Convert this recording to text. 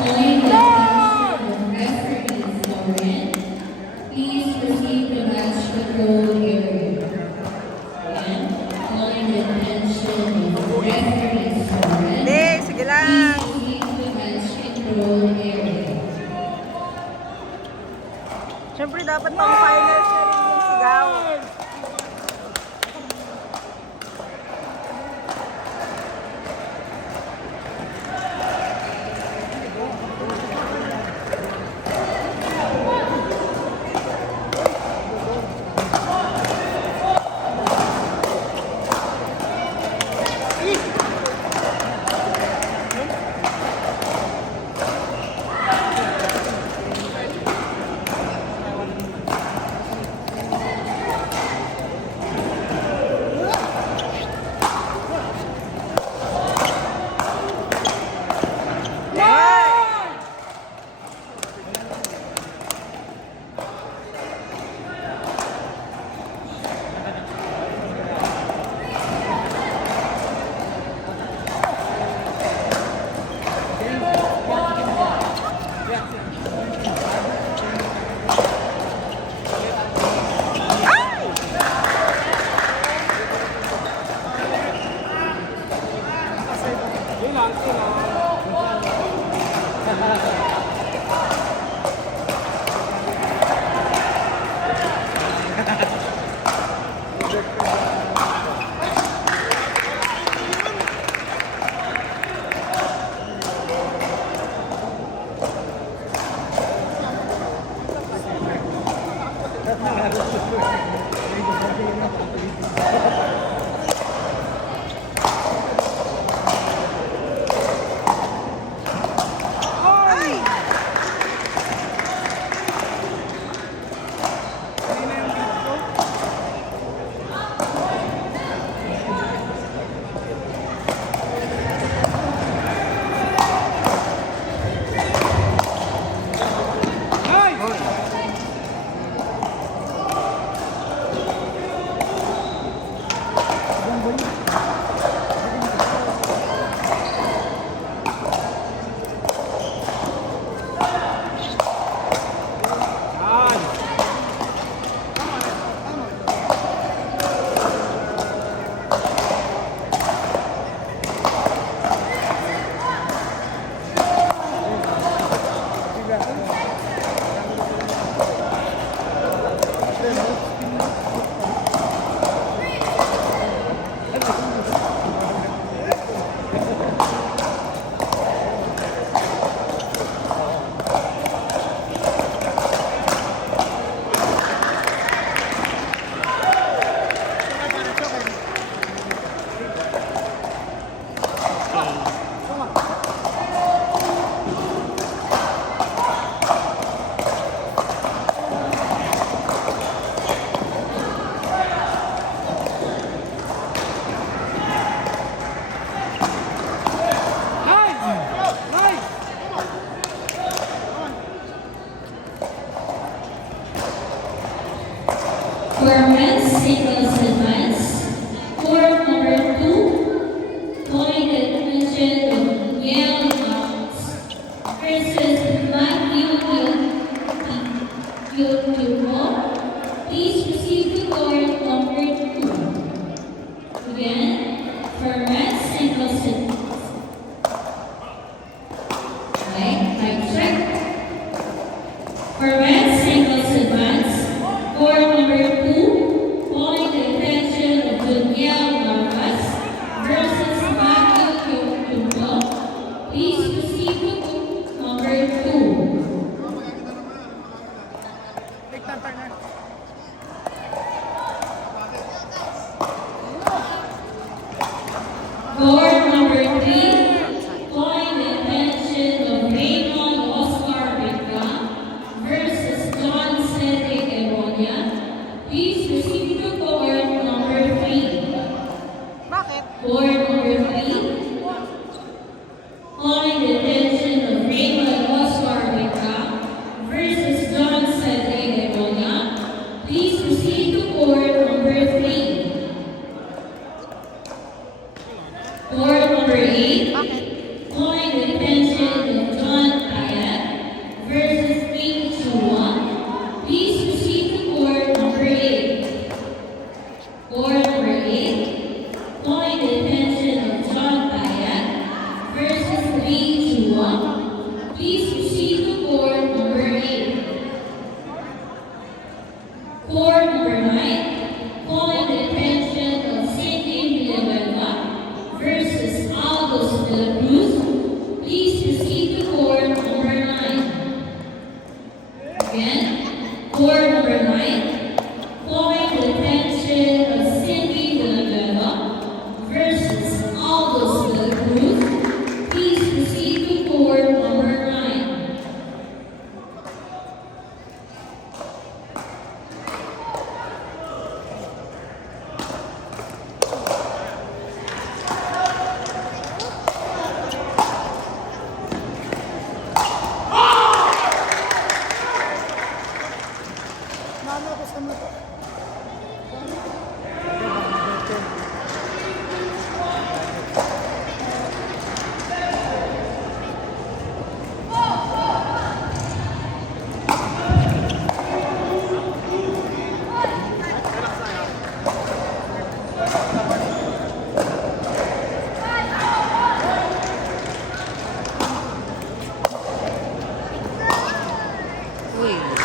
Calling the attention of referees Lauren. Please proceed to match control area. Again, calling the attention of referees Lauren. Sige lang. Please proceed to match control area. Siyempre dapat pang finals na rin yung sigaw. For men's singles advance, court number 2, calling the attention of Yale Knox versus Matthew Yutumo. Please proceed to court number 2. Again, for men's singles advance. Right, check. For men's singles advance, court number 2, calling the attention of Danielle Vargas versus Matthew Yutumo. Please proceed to court number 2. Court number 3, calling the attention of Raymond Oscar Rica versus John Cedric Eronia. Please proceed to court number 3. Bakit? Court number 3, calling the attention of Raymond Oscar proceed to court number 9. Again, court number 9, point the attention of Cindy Villanueva versus Aldous de la Cruz. Please proceed to court number 9. Mama ko sa mata. Uy.